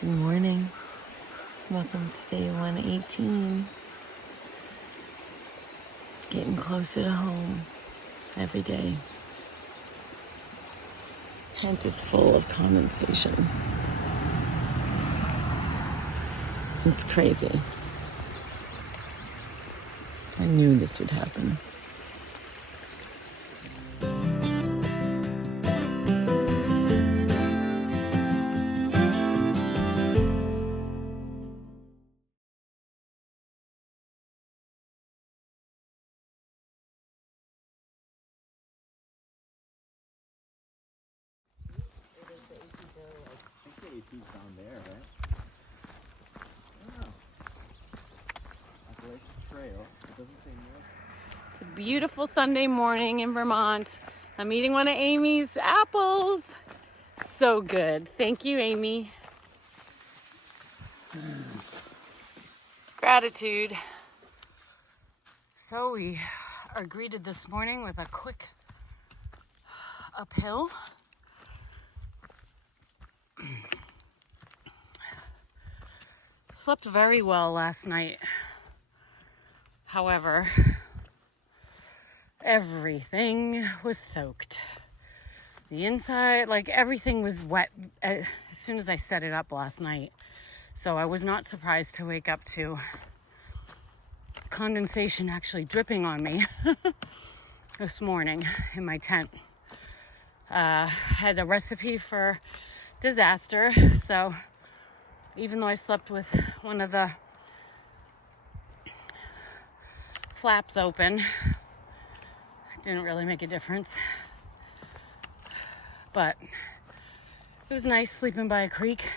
Good morning. Welcome to day 118. Getting closer to home every day. Tent is full of condensation. It's crazy. I knew this would happen. AP's down there, right? Oh. Appalachian Trail. It doesn't say more. It's a beautiful Sunday morning in Vermont. I'm eating one of Amy's apples. So good. Thank you, Amy. Gratitude. So we are greeted this morning with a quick uphill. Slept very well last night. However, everything was soaked. The inside, everything was wet as soon as I set it up last night. So I was not surprised to wake up to condensation actually dripping on me this morning in my tent. Had a recipe for disaster, so even though I slept with one of the flaps open, it didn't really make a difference. But it was nice sleeping by a creek.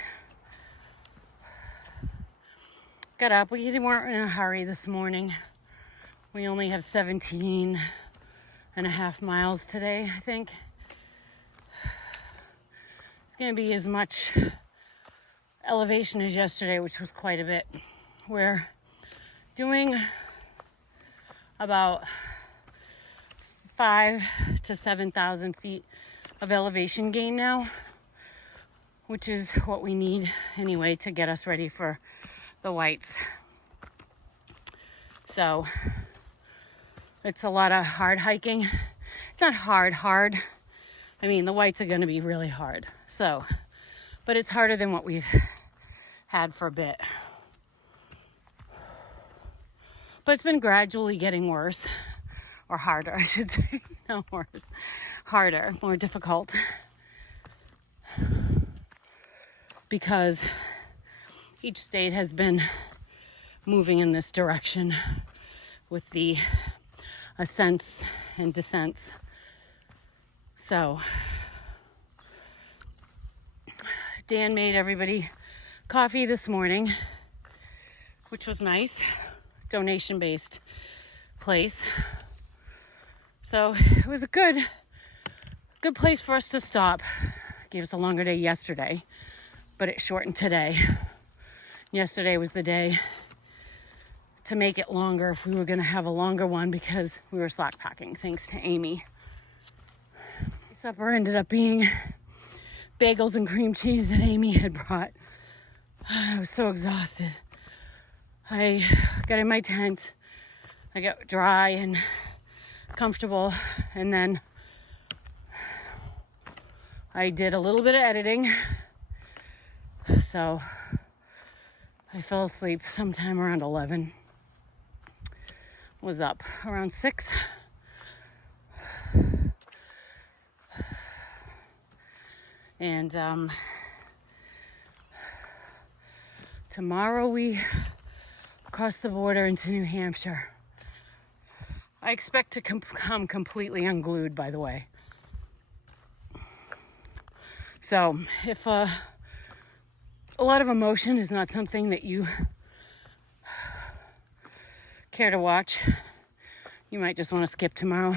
Got up. We weren't in a hurry this morning. We only have 17 and a half miles today, I think. It's going to be as much elevation as yesterday, which was quite a bit. We're doing about 5,000 to 7,000 feet of elevation gain now, which is what we need anyway to get us ready for the whites. So it's a lot of hard hiking. It's not hard. I mean, the whites are going to be really hard. So, but it's harder than what we've had for a bit. But it's been gradually getting worse, or harder, I should say. No worse, harder, more difficult. Because each state has been moving in this direction with the ascents and descents. So Dan made everybody coffee this morning, which was nice. Donation-based place. So it was a good place for us to stop. Gave us a longer day yesterday, but it shortened today. Yesterday was the day to make it longer if we were going to have a longer one because we were slack packing, thanks to Amy. Supper ended up being bagels and cream cheese that Amy had brought. I was so exhausted. I got in my tent, I got dry and comfortable, and then I did a little bit of editing. So I fell asleep sometime around 11. Was up around 6. And tomorrow we cross the border into New Hampshire. I expect to come completely unglued, by the way. So if a lot of emotion is not something that you care to watch, you might just want to skip tomorrow.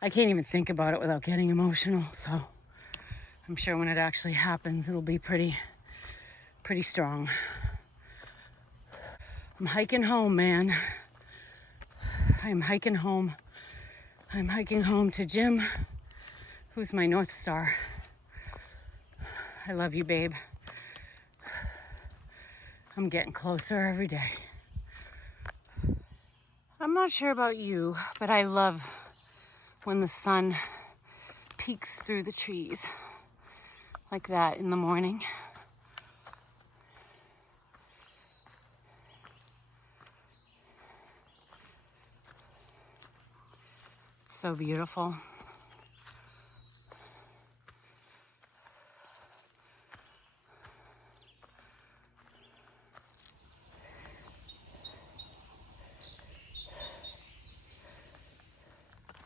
I can't even think about it without getting emotional, so I'm sure when it actually happens, it'll be pretty strong. I'm hiking home, man. I'm hiking home. I'm hiking home to Jim, who's my North Star. I love you, babe. I'm getting closer every day. I'm not sure about you, but I love when the sun peeks through the trees like that in the morning. It's so beautiful.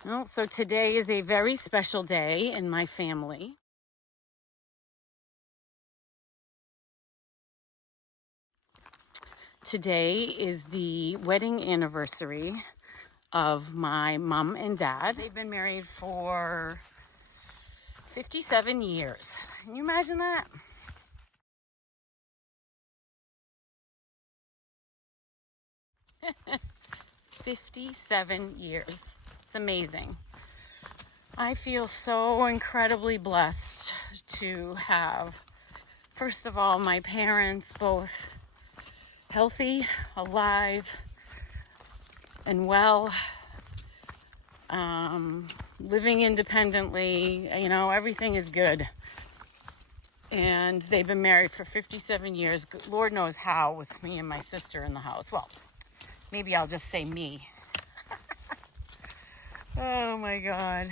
Well, so today is a very special day in my family. Today is the wedding anniversary of my mom and dad. They've been married for 57 years. Can you imagine that? "57 years. It's amazing. I feel so incredibly blessed to have, first of all, my parents both healthy, alive, and well, living independently. Everything is good. And they've been married for 57 years. Lord knows how, with me and my sister in the house. Well, maybe I'll just say me. Oh my God.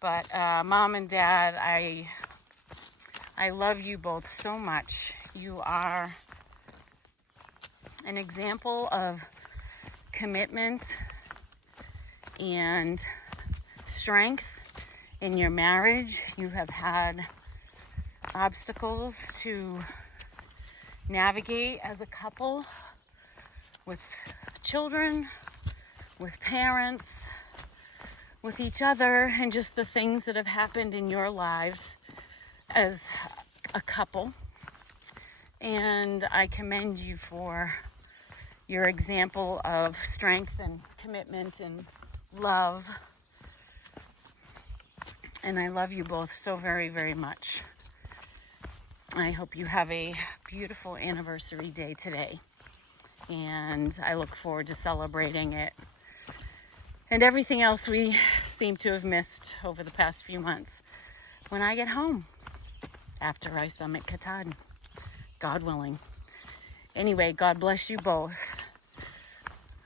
But Mom and Dad, I love you both so much. You are an example of commitment and strength in your marriage. You have had obstacles to navigate as a couple, with children, with parents, with each other, and just the things that have happened in your lives as a couple. And I commend you for your example of strength and commitment and love. And I love you both so very, very much. I hope you have a beautiful anniversary day today. And I look forward to celebrating it and everything else we seem to have missed over the past few months when I get home after I summit Katahdin, God willing. Anyway, God bless you both.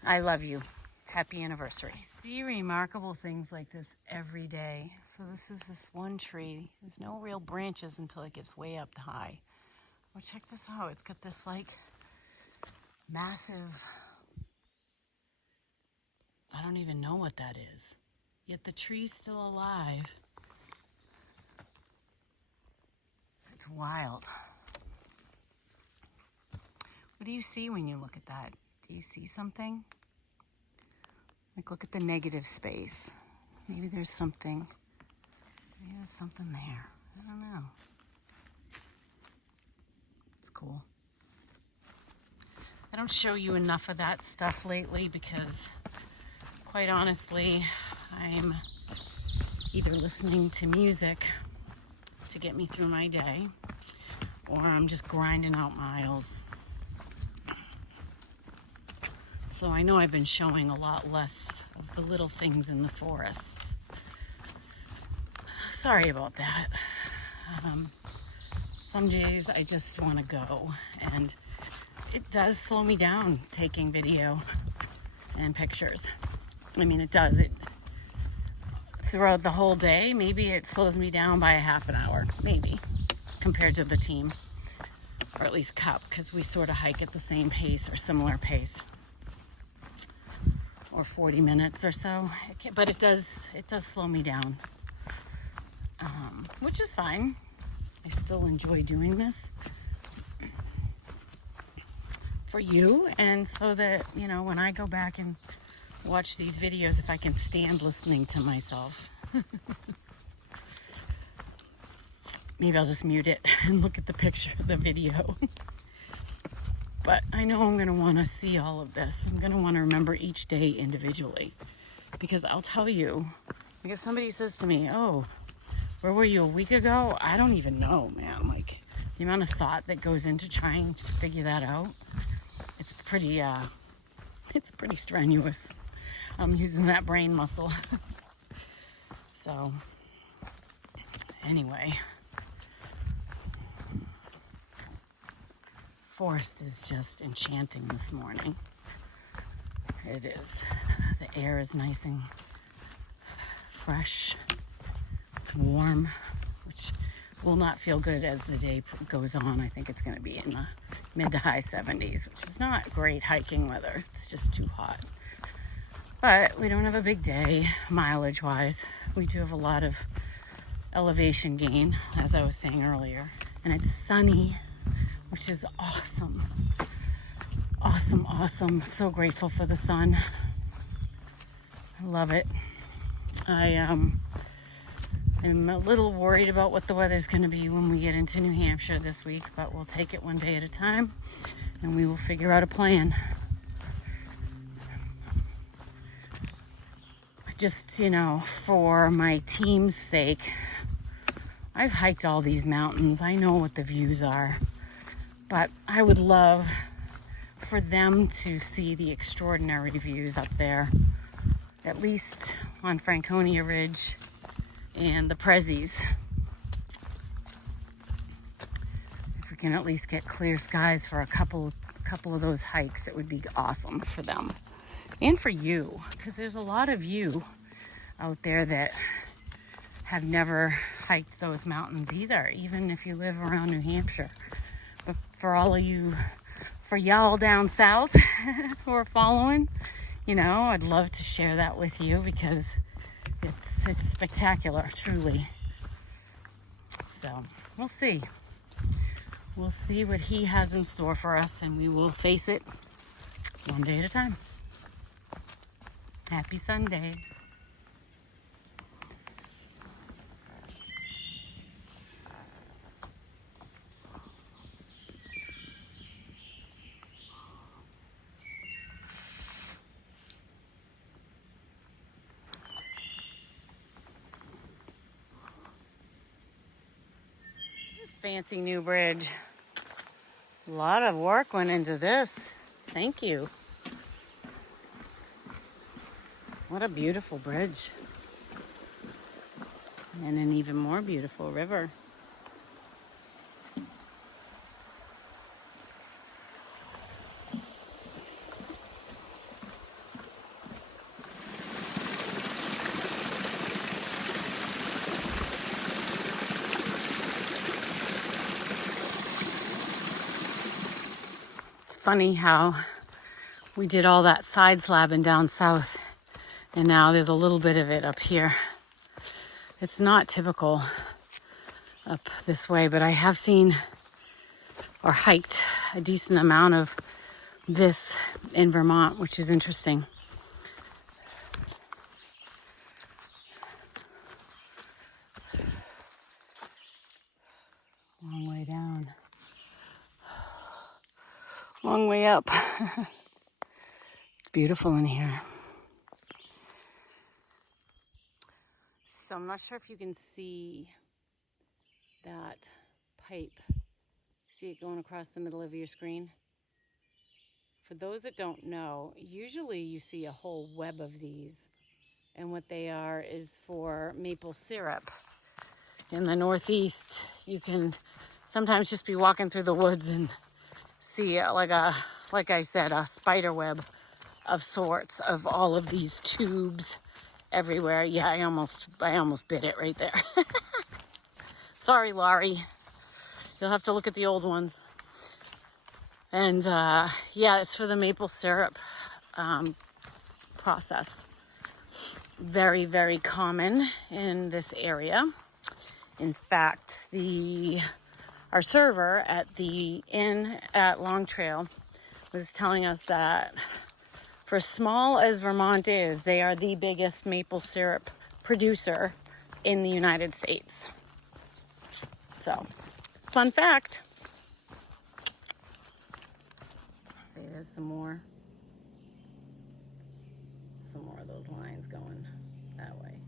I love you. Happy anniversary. I see remarkable things like this every day. So this is this one tree. There's no real branches until it gets way up high. Well, check this out. It's got this like massive, I don't even know what that is. Yet the tree's still alive. It's wild. What do you see when you look at that? Do you see something? Like, look at the negative space. Maybe there's something. Maybe there's something there. I don't know. It's cool. I don't show you enough of that stuff lately because, quite honestly, I'm either listening to music to get me through my day, or I'm just grinding out miles. So I know I've been showing a lot less of the little things in the forests. Sorry about that. Some days I just want to go, and it does slow me down taking video and pictures. I mean, it does. Throughout the whole day, maybe it slows me down by a half an hour, maybe, compared to the team, or at least Cup, because we sort of hike at the same pace or similar pace. Or 40 minutes or so, but it does slow me down, which is fine. I still enjoy doing this for you, and so that, when I go back and watch these videos, if I can stand listening to myself. Maybe I'll just mute it and look at the video. But I know I'm going to want to see all of this. I'm going to want to remember each day individually. Because I'll tell you, like if somebody says to me, "Oh, Where were you a week ago? I don't even know, man. Like, the amount of thought that goes into trying to figure that out, it's pretty strenuous. I'm using that brain muscle. So, anyway, forest is just enchanting this morning. It is. The air is nice and fresh. It's warm, which will not feel good as the day goes on. I think it's going to be in the mid to high 70s, which is not great hiking weather. It's just too hot. But we don't have a big day mileage wise. We do have a lot of elevation gain, as I was saying earlier. And it's sunny, which is awesome. Awesome, awesome. So grateful for the sun. I love it. I'm a little worried about what the weather's going to be when we get into New Hampshire this week, but we'll take it one day at a time and we will figure out a plan. Just, for my team's sake, I've hiked all these mountains. I know what the views are, but I would love for them to see the extraordinary views up there, at least on Franconia Ridge and the Prezzies. If we can at least get clear skies for a couple of those hikes, it would be awesome for them. And for you, because there's a lot of you out there that have never hiked those mountains either, even if you live around New Hampshire. But for all of you, for y'all down south who are following, I'd love to share that with you because it's spectacular, truly. So we'll see. We'll see what he has in store for us, and we will face it one day at a time. Happy Sunday. This fancy new bridge. A lot of work went into this. Thank you. What a beautiful bridge. And an even more beautiful river. It's funny how we did all that side slabbing down south, and now there's a little bit of it up here. It's not typical up this way, but I have seen or hiked a decent amount of this in Vermont, which is interesting. Long way down. Long way up. It's beautiful in here. So I'm not sure if you can see that pipe. See it going across the middle of your screen? For those that don't know, usually you see a whole web of these, and what they are is for maple syrup. In the Northeast, you can sometimes just be walking through the woods and see like I said, a spider web of sorts of all of these tubes everywhere. Yeah, I almost bit it right there. Sorry, Laurie. You'll have to look at the old ones. And yeah, it's for the maple syrup process. Very, very common in this area. In fact, our server at the inn at Long Trail was telling us that for as small as Vermont is, they are the biggest maple syrup producer in the United States. So, fun fact. See, there's some more of those lines going that way.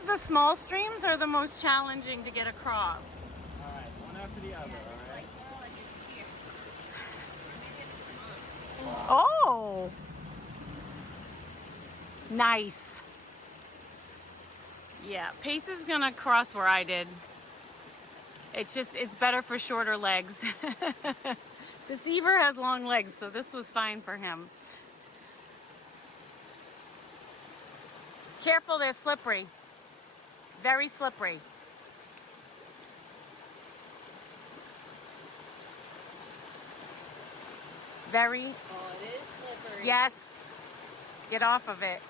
Sometimes the small streams are the most challenging to get across. All right, one after the other, all right? Oh! Nice. Yeah, Pace is gonna cross where I did. It's better for shorter legs. Deceiver has long legs, so this was fine for him. Careful, they're slippery. Very slippery. Very. Oh, it is slippery. Yes. Get off of it.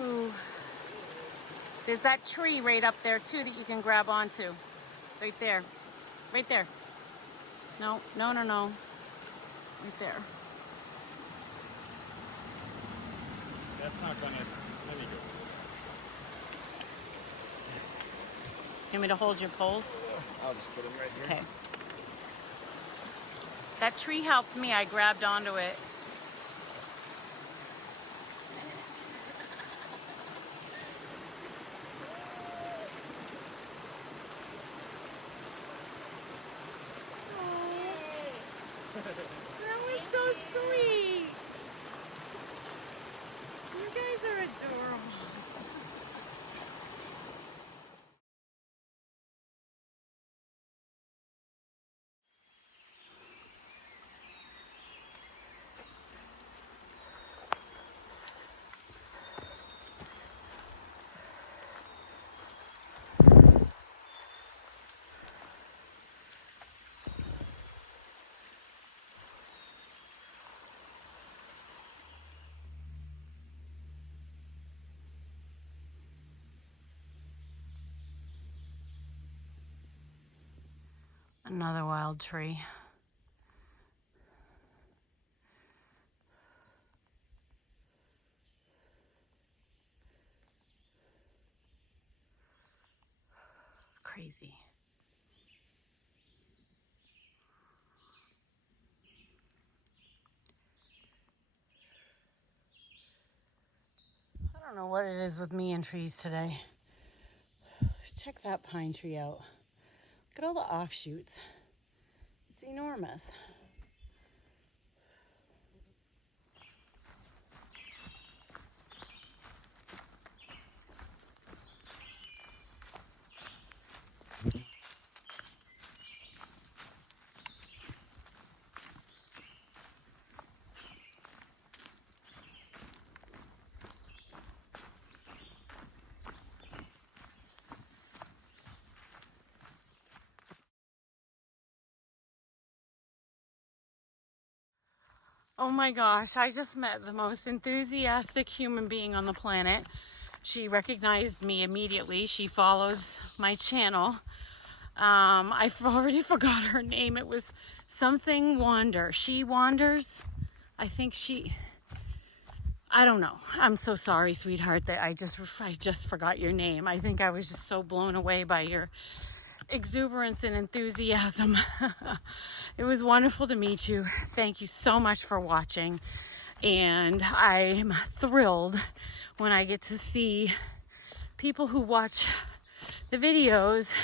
Ooh. There's that tree right up there too that you can grab onto. Right there. Right there. No, no, no, no. Right there. That's not gonna, let me do it. You want me to hold your poles? I'll just put them right here. Okay. That tree helped me. I grabbed onto it. That was so sweet. You guys are adorable. Another wild tree. Crazy. I don't know what it is with me and trees today. Check that pine tree out. Look at all the offshoots. It's enormous. Oh my gosh, I just met the most enthusiastic human being on the planet. She recognized me immediately. She follows my channel. I've already forgot her name. It was something Wander. She wanders. I think I don't know. I'm so sorry, sweetheart, that I just forgot your name. I think I was just so blown away by your exuberance and enthusiasm. It was wonderful to meet you. Thank you so much for watching. And I'm thrilled when I get to see people who watch the videos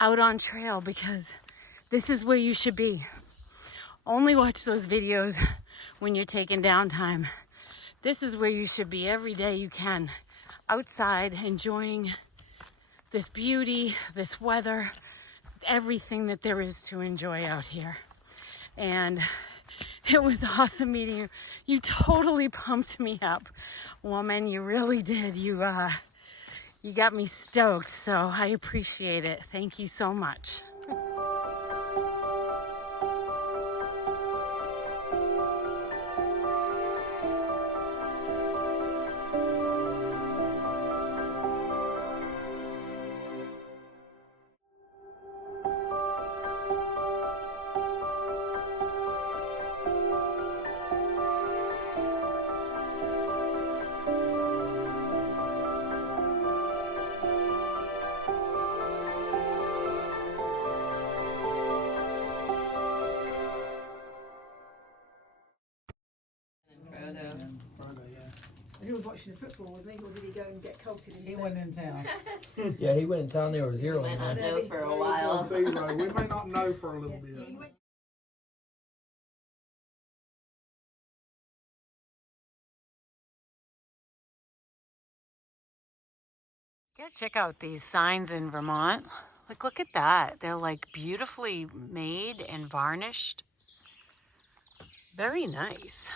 out on trail, because this is where you should be. Only watch those videos when you're taking downtime. This is where you should be every day you can. Outside, enjoying this beauty, this weather, everything that there is to enjoy out here. And it was awesome meeting you. You totally pumped me up, woman. You really did. You got me stoked, so I appreciate it. Thank you so much. He was watching the football, wasn't he? Or did he go and get coated instead? He went in town. Yeah, he went in town. There was 0. Might not man. know for a while. 0. We may not know for a little bit. He went Yeah, check out these signs in Vermont. Like, look at that. They're like beautifully made and varnished. Very nice.